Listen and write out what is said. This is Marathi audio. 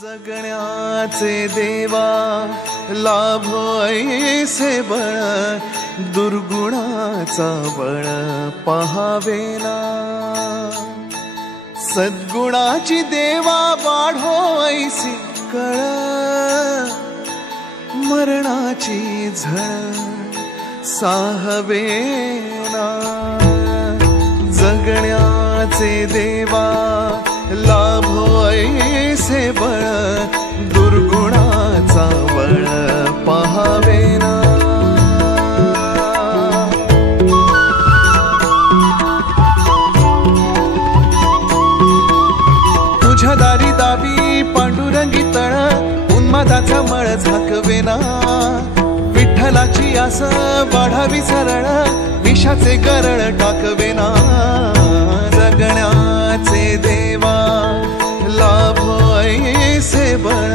जगण्याचे देवा लाभो ऐसे बळ, दुर्गुणाचा बळ पहावेना। सद्गुणाची देवा वाढो ऐसी कळ, मरणाची झळ साहवेना। जगण्याचे देवा लाभो ऐसे बळ, दुर्गुणाचा बळ पहावेना। तुझ्या दारी दावी पांडुरंगी तळ, उन्मादाचा मळ झाकवेना। विठ्ठलाची आस वाढावी सरळ, विषाचे गरळ टाकवेना। जगण्याचे देवा लाभो ऐसे बळ,